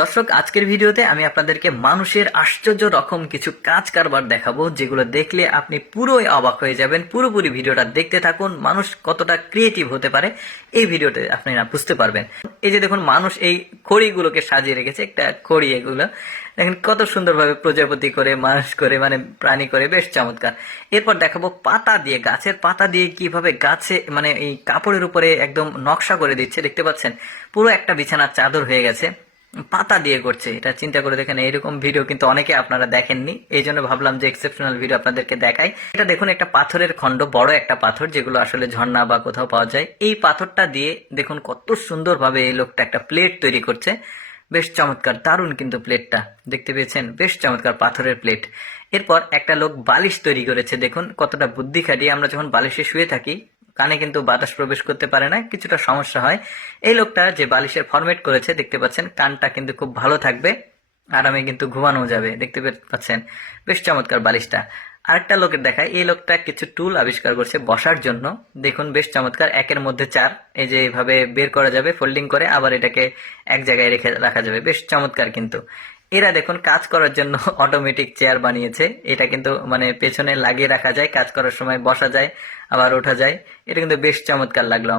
দর্শক, আজকের ভিডিওতে আমি আপনাদেরকে মানুষের আশ্চর্য রকম কিছু কাজ কারবার দেখাবো, যেগুলো দেখলে আপনি পুরোই অবাক হয়ে যাবেন। পুরোপুরি ভিডিওটা দেখতে থাকুন। মানুষ কতটা ক্রিয়েটিভ হতে পারে এই ভিডিওতে আপনারা বুঝতে পারবেন। এই যে দেখুন, মানুষ এই খড়িগুলোকে সাজিয়ে রেখেছে, একটা খড়ি, এগুলো দেখেন কত সুন্দরভাবে প্রজাপতি করে, মানুষ করে, মানে প্রাণী করে, বেশ চমৎকার। এরপর দেখাবো পাতা দিয়ে, গাছের পাতা দিয়ে কিভাবে গাছে মানে এই কাপড়ের উপরে একদম নকশা করে দিচ্ছে। দেখতে পাচ্ছেন পুরো একটা বিছানার চাদর হয়ে গেছে, পাতা দিয়ে করছে। এটা চিন্তা করে দেখেন, এইরকম ভিডিও কিন্তু অনেকে আপনারা দেখেননি, এই জন্য ভাবলাম যে এক্সেপশনাল ভিডিও আপনাদেরকে দেখাই। এটা দেখুন, একটা পাথরের খণ্ড, বড় একটা পাথর, যেগুলো আসলে ঝর্ণা বা কোথাও পাওয়া যায়। এই পাথরটা দিয়ে দেখুন কত সুন্দরভাবে এই লোকটা একটা প্লেট তৈরি করছে। বেশ চমৎকার, দারুণ কিন্তু প্লেটটা, দেখতে পেয়েছেন, বেশ চমৎকার পাথরের প্লেট। এরপর একটা লোক বালিশ তৈরি করেছে। দেখুন কতটা বুদ্ধি খাটিয়ে, আমরা যখন বালিশে শুয়ে থাকি কানে কিন্তু বাতাস প্রবেশ করতে পারে না, কিছুটা সমস্যা হয়। এই লোকটা যে বালিশের ফরম্যাট করেছে, দেখতে পাচ্ছেন, কানটা কিন্তু খুব ভালো থাকবে, আরামে কিন্তু ঘুমানো যাবে। দেখতে পাচ্ছেন বেশ চমৎকার বালিশটা। আরেকটা লোকের দেখায়, এই লোকটা কিছু টুল আবিষ্কার করছে বসার জন্য। দেখুন বেশ চমৎকার, একের মধ্যে চার, এই যে এইভাবে বের করা যাবে ফোল্ডিং করে, আবার এটাকে এক জায়গায় রেখে রাখা যাবে, বেশ চমৎকার কিন্তু। এরা দেখুন কাজ করার জন্য অটোমেটিক চেয়ার বানিয়েছে। এটা কিন্তু মানে পেছনে লাগিয়ে রাখা যায়, কাজ করার সময় বসা যায়, আবার ওঠা যায়। এটা কিন্তু বেশ চমৎকার লাগলো আমার।